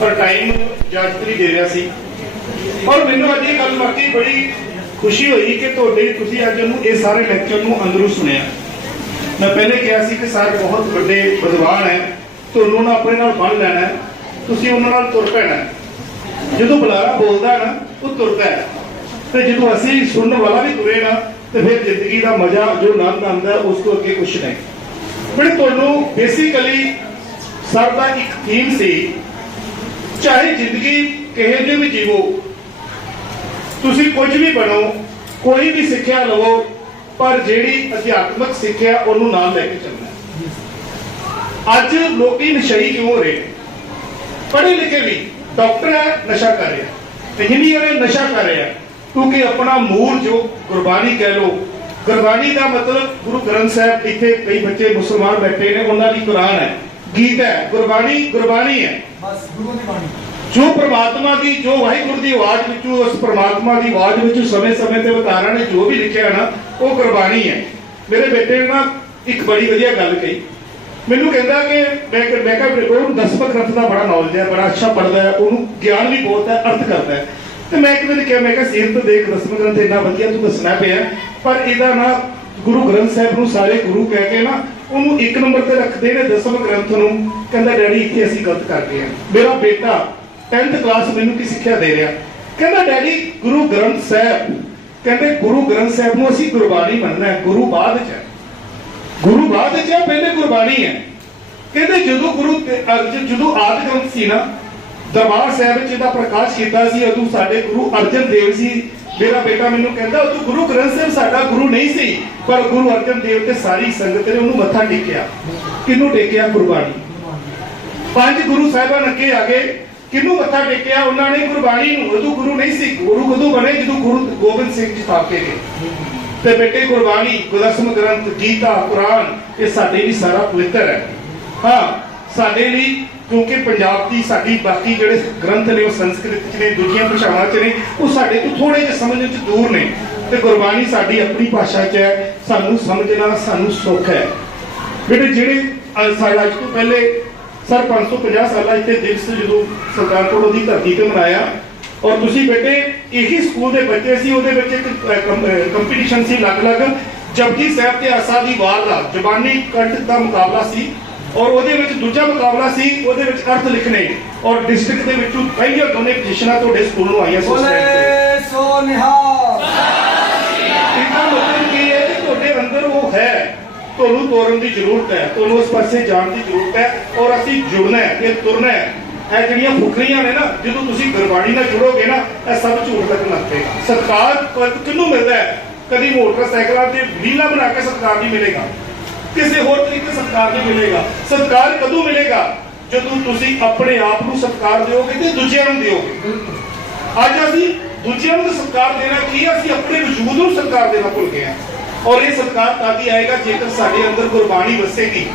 ਪਰ ਟਾਈਮ ਇਜਾਜ਼ਤ ਨਹੀਂ ਦੇ ਰਿਹਾ ਸੀ। ਔਰ ਮੈਨੂੰ ਅੱਜ ਇਹ ਗੱਲ ਵਾਕਈ ਬੜੀ ਖੁਸ਼ੀ ਹੋਈ ਕਿ ਤੁਹਾਡੇ, ਤੁਸੀਂ ਅੱਜ ਉਹਨੂੰ ਇਹ ਸਾਰੇ ਲੈਕਚਰ ਨੂੰ ਅੰਦਰੋਂ ਸੁਣਿਆ। ਮੈਂ ਪਹਿਲੇ ਕਿਹਾ ਸੀ ਕਿ ਸਰ ਬਹੁਤ ਵੱਡੇ ਵਿਦਵਾਨ ਹੈ, ਤੁਹਾਨੂੰ ਨਾ ਆਪਣੇ ਨਾਲ ਬੰਨ ਲੈਣਾ ਤੁਸੀਂ ਉਹਨਾਂ ਨਾਲ ਤੁਰ ਪੈਣਾ ਜਦੋਂ ਬੁਲਾਰਾ ਬੋਲਦਾ ਨਾ, ਉਹ ਤੁਰਦਾ ਹੈ। ਤੇ ਜਦੋਂ ਅਸੀਂ ਸੁਣਨ ਵਾਲਾ ਵੀ ਤੁਰੇ ਨਾ, ਤੇ ਫਿਰ ਜ਼ਿੰਦਗੀ ਦਾ ਮਜ਼ਾ ਜੋ ਆਨੰਦ ਆਉਂਦਾ, ਉਸ ਤੋਂ ਅੱਗੇ ਕੁਝ ਨਹੀਂ। ਬੜੇ ਤੁਹਾਨੂੰ ਬੇਸਿਕਲੀ ਸਰ ਦਾ ਇੱਕ ਥੀਮ ਸੀ ਚਾਹੇ ਜ਼ਿੰਦਗੀ ਕਿਸੇ ਜਿਹੀ ਵੀ ਜੀਵੋ, ਤੁਸੀਂ ਕੁਝ ਵੀ ਬਣੋ, ਕੋਈ ਵੀ ਸਿੱਖਿਆ ਲਵੋ, ਪਰ ਜਿਹੜੀ ਅਧਿਆਤਮਕ ਸਿੱਖਿਆ ਉਹਨੂੰ ਨਾਲ ਲੈ ਕੇ ਚੱਲਣਾ ਅੱਜ ਲੋਕੀ ਨਸ਼ਈ ਕਿਉਂ ਹੋ ਰਹੇ ਨੇ? ਪੜ੍ਹੇ ਲਿਖੇ ਵੀ ਡਾਕਟਰ ਹੈ, ਨਸ਼ਾ ਕਰ ਰਿਹਾ। ਇੰਜੀਨੀਅਰ ਹੈ, ਨਸ਼ਾ ਕਰ ਰਿਹਾ। ਕਿਉਂਕਿ ਆਪਣਾ ਮੂਲ ਜੋ ਗੁਰਬਾਣੀ ਕਹਿ ਲੋ ਗੁਰਬਾਣੀ ਦਾ ਮਤਲਬ ਗੁਰੂ ਗ੍ਰੰਥ ਸਾਹਿਬ ਇੱਥੇ ਕਈ ਬੱਚੇ ਮੁਸਲਮਾਨ ਬੈਠੇ ਨੇ, ਉਹਨਾਂ ਦੀ ਕੁਰਾਨ ਹੈ। ਗੀਤ ਹੈ ਗੁਰਬਾਣੀ ਗੁਰਬਾਣੀ ਹੈ। ਬਸ ਗੁਰੂ ਦੀ ਬਾਣੀ। ਜੋ ਪ੍ਰਮਾਤਮਾ ਦੀ ਜੋ ਵਾਹਿਗੁਰੂ ਦੀ ਆਵਾਜ਼ ਵਿੱਚੋਂ ਉਸ ਪ੍ਰਮਾਤਮਾ ਦੀ ਆਵਾਜ਼ ਵਿੱਚੋਂ ਸਮੇਂ-ਸਮੇਂ ਤੇ ਵਿਕਾਰਾਂ ਨੇ ਜੋ ਵੀ ਲਿਖਿਆ ਨਾ ਉਹ ਗੁਰਬਾਣੀ ਹੈ। ਮੇਰੇ ਬੇਟੇ ਨੇ ਨਾ ਇੱਕ ਬੜੀ ਵਧੀਆ ਗੱਲ ਕਹੀ। ਮੈਨੂੰ ਕਹਿੰਦਾ ਕਿ ਮੈਂ ਮੈਂ ਕਿਹਾ ਉਹਨੂੰ ਦਸਮਤ ਗ੍ਰੰਥ ਦਾ ਬੜਾ ਨੌਲੇਜ ਹੈ ਬੜਾ ਅੱਛਾ ਪੜ੍ਹਦਾ ਹੈ ਉਹਨੂੰ ਗਿਆਨ ਵੀ ਬਹੁਤ ਹੈ ਅਰਥ ਕਰਦਾ ਹੈ। ਤੇ ਮੈਂ ਇੱਕ ਦਿਨ ਕਿਹਾ ਮੈਂ ਕਿਹਾ ਸੀਰਤ ਦੇਖ ਦਸਮਤ ਗ੍ਰੰਥ ਇੰਨਾ ਵਧੀਆ ਤੂੰ ਦੱਸਣਾ ਪਿਆ ਪਰ ਇਹਦਾ ਨਾ ਗੁਰੂ ਗ੍ਰੰਥ ਸਾਹਿਬ ਨੂੰ ਸਾਰੇ ਗੁਰੂ ਕਹਿ ਕੇ ਨਾ, ਉਹਨੂੰ ਇੱਕ ਨੰਬਰ ਤੇ ਰੱਖਦੇ ਨੇ ਦਸਮ ਗ੍ਰੰਥ ਨੂੰ। ਕਹਿੰਦਾ, ਡੈਡੀ, ਇੱਥੇ ਅਸੀਂ ਗਲਤ ਕਰ ਗਏ ਮੇਰਾ ਬੇਟਾ 10th ਕਲਾਸ ਮੈਨੂੰ ਕੀ ਸਿੱਖਿਆ ਦੇ ਰਿਹਾ? ਕਹਿੰਦਾ, ਡੈਡੀ, ਗੁਰੂ ਗ੍ਰੰਥ ਸਾਹਿਬ ਕਹਿੰਦੇ, ਗੁਰੂ ਗ੍ਰੰਥ ਸਾਹਿਬ ਨੂੰ ਅਸੀਂ ਗੁਰਬਾਣੀ ਮੰਨਣਾ ਹੈ, ਗੁਰੂ ਬਾਅਦ ਚ ਹੈ। ਗੁਰੂ ਬਾਅਦ ਚ ਹੈ, ਪਹਿਲੇ ਗੁਰਬਾਣੀ ਹੈ। ਕਹਿੰਦੇ, ਜਦੋਂ ਗੁਰੂ ਅਰਜਨ ਜਦੋਂ ਆਦਿ ਗ੍ਰੰਥ ਸੀ ਨਾ, ਦਰਬਾਰ ਸਾਹਿਬ ਵਿੱਚ ਇਹਦਾ ਪ੍ਰਕਾਸ਼ ਕੀਤਾ ਸੀ, ਉਦੋਂ ਸਾਡੇ ਗੁਰੂ ਅਰਜਨ ਦੇਵ ਜੀ ਮੇਰਾ ਬੇਟਾ ਮੈਨੂੰ ਕਹਿੰਦਾ ਉਦੋਂ ਗੁਰੂ ਗ੍ਰੰਥ ਸਾਹਿਬ ਸਾਡਾ ਗੁਰੂ ਨਹੀਂ ਸੀ, ਪਰ ਗੁਰੂ ਅਰਜਨ ਦੇਵ ਤੇ ਸਾਰੀ ਸੰਗਤ ਨੇ ਉਹਨੂੰ ਮੱਥਾ ਟੇਕਿਆ। ਕਿਹਨੂੰ ਟੇਕਿਆ? ਗੁਰਬਾਣੀ। ਪੰਜ ਗੁਰੂ ਸਾਹਿਬਾਨ ਅੱਗੇ ਆ ਗਏ। ਕਿਹਨੂੰ ਮੱਥਾ ਟੇਕਿਆ? ਉਹਨਾਂ ਨੇ ਗੁਰਬਾਣੀ ਨੂੰ। ਉਦੋਂ ਗੁਰੂ ਨਹੀਂ ਸੀ, ਗੁਰੂ ਕਦੋਂ ਬਣੇ? ਜਦੋਂ ਗੁਰੂ ਗੋਬਿੰਦ ਸਿੰਘ ਜੀ ਸਥਾਪੇ ਗਏ। ਤੇ ਬੇਟੇ, ਗੁਰਬਾਣੀ, ਗੁਰਦਸਮ ਗ੍ਰੰਥ, ਗੀਤਾ ਕੁਰਾਨ ਇਹ ਸਾਡੇ ਲਈ ਸਾਰਾ ਪਵਿੱਤਰ ਹੈ। ਹਾਂ, ਸਾਡੇ ਲਈ ਕਿਉਂਕਿ ਪੰਜਾਬ ਦੀ ਸਾਡੀ ਬਾਕੀ ਜਿਹੜੇ ਗ੍ਰੰਥ ਨੇ, ਉਹ ਸੰਸਕ੍ਰਿਤ ਚ ਨੇ, ਦੂਜੀਆਂ ਭਾਸ਼ਾਵਾਂ ਚ ਨੇ, ਉਹ ਸਾਡੇ ਤੋਂ ਥੋੜੇ ਜਿਹਾ ਸਮਝਣ ਚ ਦੂਰ ਨੇ। ਤੇ ਗੁਰਬਾਣੀ ਸਾਡੀ ਆਪਣੀ ਭਾਸ਼ਾ ਚ ਹੈ, ਸਾਨੂੰ ਸਮਝਣਾ, ਸਾਨੂੰ ਸੁੱਖ ਹੈ। ਬੇਟੇ ਜਿਹੜੇ ਸਾਡਾ ਅੱਜ ਤੋਂ ਪਹਿਲੇ ਸਰ 550 ਸਾਲਾਂ ਇੱਥੇ ਦਿਵਸ ਜਦੋਂ ਸਰਕਾਰ ਕੋਲੋਂ ਦੀ ਧਰਤੀ ਤੇ ਮਨਾਇਆ, ਔਰ ਤੁਸੀਂ ਬੇਟੇ ਇਹੀ ਸਕੂਲ ਦੇ ਬੱਚੇ ਸੀ, ਉਹਦੇ ਵਿੱਚ ਇੱਕ ਕੰਪੀਟੀਸ਼ਨ ਸੀ ਅਲੱਗ-ਅਲੱਗ, ਜਪਜੀ ਸਾਹਿਬ ਤੇ ਆਸਾ ਦੀ ਵਾਰ ਦਾ ਜ਼ਬਾਨੀ ਕੰਟ ਦਾ ਮੁਕਾਬਲਾ ਸੀ। ਔਰ ਉਹਦੇ ਵਿੱਚ ਦੂਜਾ ਮੁਕਾਬਲਾ ਸੀ ਉਹਦੇ ਵਿੱਚ ਅਰਥ ਲਿਖਣੇ। ਔਰ ਡਿਸਟ੍ਰਿਕਟ ਦੇ ਵਿੱਚੋਂ ਪਹਿਲੀਆਂ ਦੋਨੇ ਪੋਜੀਸ਼ਨਾਂ ਤੁਹਾਡੇ ਸਕੂਲ ਨੂੰ ਆਈਆਂ ਸੀ ਬੋਲੇ ਸੋ ਨਿਹਾਲ। ਇਹਦਾ ਮਤਲਬ ਕੀ ਹੈ ਕਿ ਤੁਹਾਡੇ ਅੰਦਰ ਉਹ ਹੈ। ਤੁਹਾਨੂੰ ਤੋਰਨ ਦੀ ਜ਼ਰੂਰਤ ਹੈ ਤੁਹਾਨੂੰ ਉਸ ਪਾਸੇ ਜਾਣ ਦੀ ਜ਼ਰੂਰਤ ਹੈ ਔਰ ਅਸੀਂ ਜੁੜਨਾ ਹੈ ਤੇ ਤੁਰਨਾ ਹੈ। ਇਹ ਜਿਹੜੀਆਂ ਫੁਕਰੀਆਂ ਨੇ ਨਾ ਜਦੋਂ ਤੁਸੀਂ ਗੁਰਬਾਣੀ ਨਾਲ ਜੁੜੋਗੇ ਨਾ ਇਹ ਸਭ ਝੂਠ ਤੱਕ ਲੱਗੇ ਸਤਕਾਰ ਕ- ਕਿਹਨੂੰ ਮਿਲਦਾ ਹੈ? ਕਦੀ ਮੋਟਰਸਾਈਕਲਾਂ ਤੇ ਵੀਲਾ ਬਣਾ ਕੇ ਸਤਕਾਰ ਨਹੀਂ ਮਿਲੇਗਾ। ਕਿਸੇ ਹੋਰ ਤਰੀਕੇ ਸਤਕਾਰ ਨਹੀਂ ਮਿਲੇਗਾ। ਸਤਕਾਰ ਕਦੋਂ ਮਿਲੇਗਾ? ਜਦੋਂ ਤੁਸੀਂ ਆਪਣੇ ਆਪ ਨੂੰ ਸਤਕਾਰ ਦਿਓਗੇ ਤੇ ਦੂਜਿਆਂ ਨੂੰ ਦਿਓਗੇ। ਅੱਜ ਅਸੀਂ ਦੂਜਿਆਂ ਨੂੰ ਤਾਂ ਸਤਿਕਾਰ ਦੇਣਾ ਕੀ ਹੈ? ਅਸੀਂ ਆਪਣੇ ਵਜੂਦ ਨੂੰ ਸਤਿਕਾਰ ਦੇਣਾ ਭੁੱਲ ਗਏ ਹਾਂ। ਔਰ ਇਹ ਸਤਿਕਾਰ ਤਦ ਹੀ ਆਏਗਾ ਜੇਕਰ ਸਾਡੇ ਅੰਦਰ ਗੁਰਬਾਣੀ ਵਸੇਗੀ।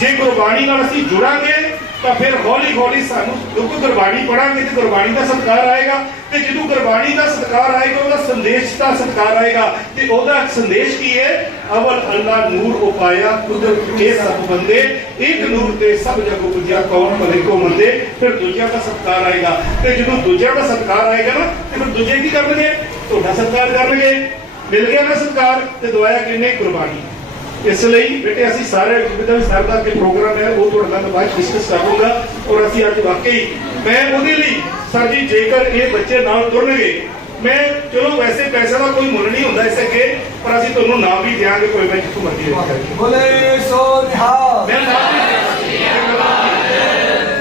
ਜੇ ਗੁਰਬਾਣੀ ਨਾਲ ਅਸੀਂ ਜੁੜਾਂਗੇ ਤਾਂ ਫਿਰ ਹੌਲੀ ਹੌਲੀ ਸਾਨੂੰ ਕਿਉਂਕਿ ਗੁਰਬਾਣੀ ਪੜਾਂਗੇ ਤੇ ਗੁਰਬਾਣੀ ਦਾ ਸਤਿਕਾਰ ਆਏਗਾ ਤੇ ਜਦੋਂ ਗੁਰਬਾਣੀ ਦਾ ਸਤਿਕਾਰ ਆਏਗਾ, ਉਹਦਾ ਸੰਦੇਸ਼ ਦਾ ਸਤਿਕਾਰ ਆਏਗਾ ਤੇ ਉਹਦਾ ਸੰਦੇਸ਼ ਕੀ ਹੈ? ਅਵਲ ਅੱਲਾ ਨੂਰ ਉਪਾਇਆ ਕੁਦਰਤ ਕੇ ਸਭ ਬੰਦੇ, ਇੱਕ ਨੂਰ ਤੇ ਸਭ ਜਗ ਉਪਜਿਆ ਕੌਣ ਭਲੇ ਕੋ ਮੰਦੇ? ਫਿਰ ਦੂਜਿਆਂ ਦਾ ਸਤਿਕਾਰ ਆਏਗਾ। ਤੇ ਜਦੋਂ ਦੂਜਿਆਂ ਦਾ ਸਤਿਕਾਰ ਆਏਗਾ ਨਾ, ਤੇ ਫਿਰ ਦੂਜੇ ਕੀ ਕਰਨਗੇ? ਤੁਹਾਡਾ ਸਤਿਕਾਰ ਕਰਨਗੇ। ਮਿਲ ਗਿਆ ਨਾ ਸਤਿਕਾਰ ਤੇ ਦਵਾਇਆ ਕਿੰਨੇ? ਗੁਰਬਾਣੀ। ਇਸ ਲਈ ਬੇਟੇ ਅਸੀਂ ਸਾਰੇ ਜਿਹਦਾ ਵੀ ਸਰ ਦਾ ਕੇ ਪ੍ਰੋਗਰਾਮ ਹੈ ਉਹ ਤੁਹਾਡੇ ਨਾਲ ਬਾਅਦ ਡਿਸਕਸ ਕਰਾਂਗਾ ਔਰ ਅਸੀਂ ਅੱਜ ਵਾਕਈ ਮੈਂ ਉਹਦੇ ਲਈ ਸਰ ਜੀ ਜੇਕਰ ਇਹ ਬੱਚੇ ਨਾਲ ਤੁਰਨਗੇ ਮੈਂ ਚਲੋ ਵੈਸੇ ਪੈਸੇ ਦਾ ਕੋਈ ਮੁੱਲ ਨਹੀਂ ਹੁੰਦਾ ਇਸ ਅੱਗੇ ਪਰ ਅਸੀਂ ਤੁਹਾਨੂੰ ਨਾਮ ਵੀ ਦਿਆਂਗੇ ਕੋਈ ਮੈਂ ਜਿੱਥੋਂ ਮਰਜ਼ੀ ਦੇ ਦਿਆਂਗੇ ਬੋਲੇ ਸੋ ਨਿਹਾਲ। ਮੈਂ ਨਾਮ ਵੀ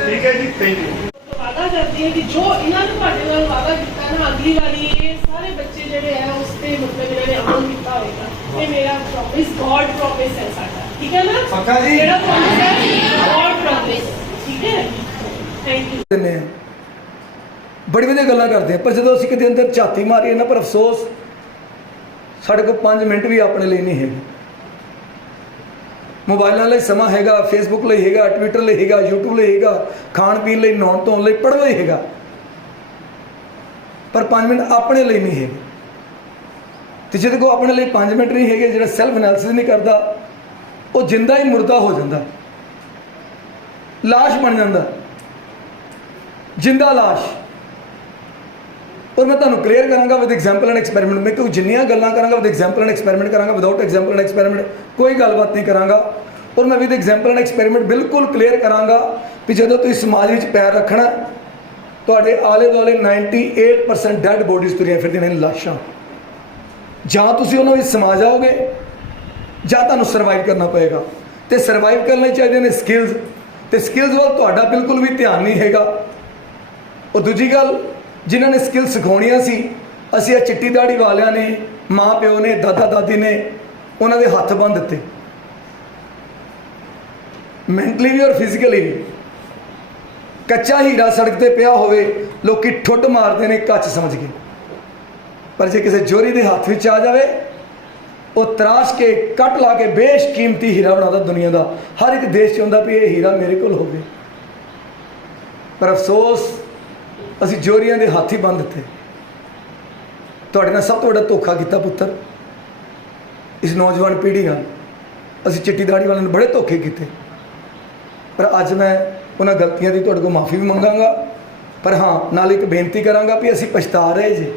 ਠੀਕ ਹੈ ਜੀ ਥੈਂਕ ਯੂ ਵਾਦਾ ਕਰਦੀ ਹੈ ਕਿ ਜੋ ਇਹਨਾਂ ਨੇ ਤੁਹਾਡੇ ਨਾਲ ਵਾਦਾ ਕੀਤਾ ਨਾ ਅਗਲੀ ਵਾਰੀ ਇਹ ਸਾਰੇ ਬੱਚੇ ਜਿਹੜੇ ਹੈ ਉਸ ਤੇ ਮਤਲਬ ਇਹਨਾਂ ਨੇ ਅਮਲ ਕੀਤਾ ਹੋਵੇਗਾ ਇਹ ਮੇਰਾ ਪ੍ਰੋਮਿਸ ਗੋਡ ਪ੍ਰੋਮਿਸ ਹੈ ਸਾਡਾ ਠੀਕ ਹੈ ਨਾ ਪੱਕਾ ਜੀ? ਮੇਰਾ ਪ੍ਰੋਮਿਸ ਹੈ ਗੋਡ ਪ੍ਰੋਮਿਸ ਠੀਕ ਹੈ ਥੈਂਕ ਯੂ ਦਿੰਦੇ ਬੜੀ ਵਧੀਆ ਗੱਲਾਂ ਕਰਦੇ ਆ ਪਰ ਜਦੋਂ ਅਸੀਂ ਕਿਤੇ ਅੰਦਰ ਝਾਤੀ ਮਾਰੀਏ ਨਾ ਪਰ ਅਫਸੋਸ ਸਾਡੇ ਕੋਲ 5 ਮਿੰਟ ਵੀ ਆਪਣੇ ਲਈ ਨਹੀਂ ਹੈਗੇ ਮੋਬਾਈਲਾਂ ਲਈ ਸਮਾਂ ਹੈਗਾ ਫੇਸਬੁੱਕ ਲਈ ਹੈਗਾ ਟਵਿੱਟਰ ਲਈ ਹੈਗਾ YouTube ਲਈ ਹੈਗਾ ਖਾਣ ਪੀਣ ਲਈ ਨਹਾਉਣ ਧੋਣ ਲਈ ਪੜ੍ਹਨ ਲਈ ਹੈਗਾ। ਪਰ 5 ਮਿੰਟ ਆਪਣੇ ਲਈ ਨਹੀਂ ਹੈਗੇ ਤੇ ਜਿਹਦੇ ਕੋਲ ਆਪਣੇ ਲਈ 5 ਮਿੰਟ ਨਹੀਂ ਹੈਗੇ, ਜਿਹੜਾ ਸੈਲਫ ਐਨਾਲਿਸਿਸ ਨਹੀਂ ਕਰਦਾ, ਉਹ ਜਿੰਦਾ ਹੀ ਮੁਰਦਾ ਹੋ ਜਾਂਦਾ। ਲਾਸ਼ ਬਣ ਜਾਂਦਾ। ਜਿੰਦਾ ਲਾਸ਼। ਔਰ ਮੈਂ ਤੁਹਾਨੂੰ ਕਲੀਅਰ ਕਰਾਂਗਾ ਵਿਦ ਐਗਜ਼ਾਮਪਲ ਐਂਡ ਐਕਸਪੈਰੀਮੈਂਟ ਮੈਂ ਕਿਉਂ ਜਿੰਨੀਆਂ ਗੱਲਾਂ ਕਰਾਂਗਾ ਵਿਦ ਐਗਜ਼ਾਮਪਲ ਐਂਡ ਐਕਸਪੈਰੀਮੈਂਟ ਕਰਾਂਗਾ ਵਿਦਆਊਟ ਐਗਜ਼ਾਮਪਲ ਐਂਡ ਐਕਸਪੈਰੀਮੈਂਟ ਕੋਈ ਗੱਲਬਾਤ ਨਹੀਂ ਕਰਾਂਗਾ। ਔਰ ਮੈਂ ਵਿਦ ਐਗਜ਼ਾਮਪਲ ਐਂਡ ਐਕਸਪੈਰੀਮੈਂਟ ਬਿਲਕੁਲ ਕਲੀਅਰ ਕਰਾਂਗਾ ਕਿ ਜਦੋਂ ਤੁਸੀਂ ਸਮਾਜ ਵਿੱਚ ਪੈਰ ਰੱਖਣਾ, ਤੁਹਾਡੇ ਆਲੇ ਦੁਆਲੇ 98% ਡੈਡ ਬੋਡੀਜ਼ ਤੁਰੀਆਂ ਫਿਰਦੀਆਂ ਨੇ ਲਾਸ਼ਾਂ। ਜਾਂ ਤੁਸੀਂ ਉਹਨਾਂ ਵਿੱਚ ਸਮਾ ਜਾਓਗੇ, ਜਾਂ ਤੁਹਾਨੂੰ ਸਰਵਾਈਵ ਕਰਨਾ ਪਏਗਾ। ਤੇ ਸਰਵਾਈਵ ਕਰਨ ਲਈ ਚਾਹੀਦੇ ਨੇ ਸਕਿੱਲਸ ਤੇ ਸਕਿੱਲਸ ਵੱਲ ਤੁਹਾਡਾ ਬਿਲਕੁਲ ਵੀ ਧਿਆਨ ਨਹੀਂ ਹੈਗਾ। ਉਹ ਦੂਜੀ ਗੱਲ, ਜਿਨ੍ਹਾਂ ਨੇ ਸਕਿੱਲ ਸਿਖਾਉਣੀਆਂ ਸੀ, ਅਸੀਂ ਇਹ ਚਿੱਟੀ ਦਾੜੀ ਵਾਲਿਆਂ ਨੇ ਮਾਂ ਪਿਓ ਨੇ ਦਾਦਾ ਦਾਦੀ ਨੇ, ਉਹਨਾਂ ਦੇ ਹੱਥ ਬੰਨ ਦਿੱਤੇ। ਮੈਂਟਲੀ ਵੀ ਔਰ ਫਿਜ਼ੀਕਲੀ ਵੀ। ਕੱਚਾ ਹੀਰਾ ਸੜਕ ਤੇ ਪਿਆ ਹੋਵੇ, ਲੋਕੀ ਠੁੱਡ ਮਾਰਦੇ ਨੇ, ਕੱਚ ਸਮਝ ਕੇ। ਪਰ ਜੇ ਕਿਸੇ ਜੋਰੀ ਦੇ ਹੱਥ ਵਿੱਚ ਆ ਜਾਵੇ, ਉਹ ਤਰਾਸ਼ ਕੇ, ਕੱਟ ਲਾ ਕੇ ਬੇਸ਼ਕੀਮਤੀ ਹੀਰਾ ਬਣਾਉਂਦਾ ਦੁਨੀਆ ਦਾ। ਹਰ ਇੱਕ ਦੇਸ਼ ਚਾਹੁੰਦਾ ਵੀ ਇਹ ਹੀਰਾ ਮੇਰੇ ਕੋਲ ਹੋਵੇ। ਪਰ ਅਫਸੋਸ, ਅਸੀਂ ਜੋਰੀਆਂ ਦੇ ਹੱਥ ਹੀ ਬੰਨ ਦਿੱਤੇ। ਤੁਹਾਡੇ ਨਾਲ ਸਭ ਤੋਂ ਵੱਡਾ ਧੋਖਾ ਕੀਤਾ ਪੁੱਤਰ। ਇਸ ਨੌਜਵਾਨ ਪੀੜ੍ਹੀ ਨਾਲ ਅਸੀਂ ਚਿੱਟੀ ਦਾੜੀ ਵਾਲਿਆਂ ਨੂੰ ਬੜੇ ਧੋਖੇ ਕੀਤੇ। ਪਰ ਅੱਜ ਮੈਂ ਉਹਨਾਂ ਗਲਤੀਆਂ ਦੀ ਤੁਹਾਡੇ ਕੋਲ ਮਾਫੀ ਵੀ ਮੰਗਾਂਗਾ। ਪਰ ਹਾਂ, ਨਾਲ ਇੱਕ ਬੇਨਤੀ ਕਰਾਂਗਾ ਵੀ ਅਸੀਂ ਪਛਤਾ ਰਹੇ ਜੀ।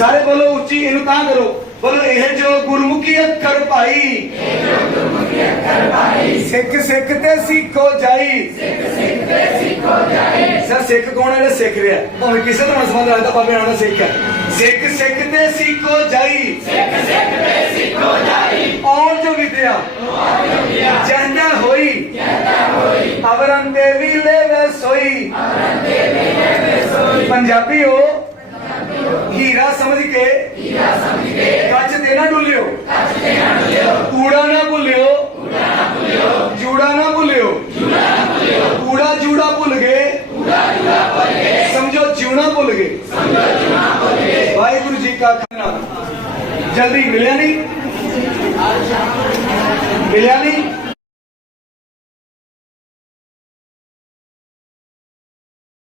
ਸਾਰੇ ਬੋਲੋ ਉੱਚੀ, ਇਹਨੂੰ ਤਾਂ ਕਰੋ। ਬੋਲੋ, ਇਹ ਜੋ ਗੁਰਮੁਖੀ ਅੱਖਰ ਭਾਈ ਇਹ ਜੋ ਗੁਰਮੁਖੀ ਅੱਖਰ ਭਾਈ ਸਿੱਖ ਸਿੱਖ ਤੇ ਸਿੱਖੋ ਜਾਈ। ਸਿੱਖ ਸਿੱਖ ਤੇ ਸਿੱਖੋ ਜਾਈ ਸਰ ਸਿੱਖ ਕੌਣ ਹੈ ਸਿੱਖ ਰਿਹਾ? ਭਾਵੇਂ ਕਿਸੇ ਦਾ ਸੰਬੰਧ ਲੱਗਦਾ ਬਾਬੇ ਨਾਨਕ ਸਿੱਖ ਹੈ। ਸਿੱਖ ਸਿੱਖ ਤੇ ਸਿੱਖੋ ਜਾਈ। ਔਰ ਜੋ ਵਿਦਿਆ ਜੰਦਾ ਹੋਈ ਜੰਦਾ ਹੋਈ ਅਵਰਨ ਤੇ ਵੀ ਲੈਵੇ ਸੋਈ। ਅਵਰਨ ਤੇ ਲੈਵੇ ਸੋਈ ਪੰਜਾਬੀਓ ਹੀਰਾ ਸਮਝ ਕੇ। ਹੀਰਾ ਸਮਝ ਕੇ। ਕੱਚ ਤੇ ਨਾ ਡੁੱਲਿਓ। ਕੱਚ ਤੇ ਨਾ ਡੁੱਲਿਓ। ਕੂੜਾ ਨਾ ਭੁੱਲਿਓ। ਕੂੜਾ ਨਾ ਭੁੱਲਿਓ। ਜੂੜਾ ਨਾ ਭੁੱਲਿਓ। ਜੂੜਾ ਨਾ ਭੁੱਲਿਓ। ਕੂੜਾ ਜੂੜਾ ਭੁੱਲ ਗਏ। ਕੂੜਾ ਜੂੜਾ ਭੁੱਲ ਗਏ। ਸਮਝੋ ਜਿਉਣਾ ਭੁੱਲ ਗਏ। ਸਮਝੋ ਜਿਉਣਾ ਭੁੱਲ ਗਏ। ਵਾਹਿਗੁਰੂ ਜੀ ਕਾ ਖਾਲਸਾ। ਜਲਦੀ ਮਿਲਿਆ ਨਹੀਂ? ਮਿਲਿਆ ਨਹੀਂ?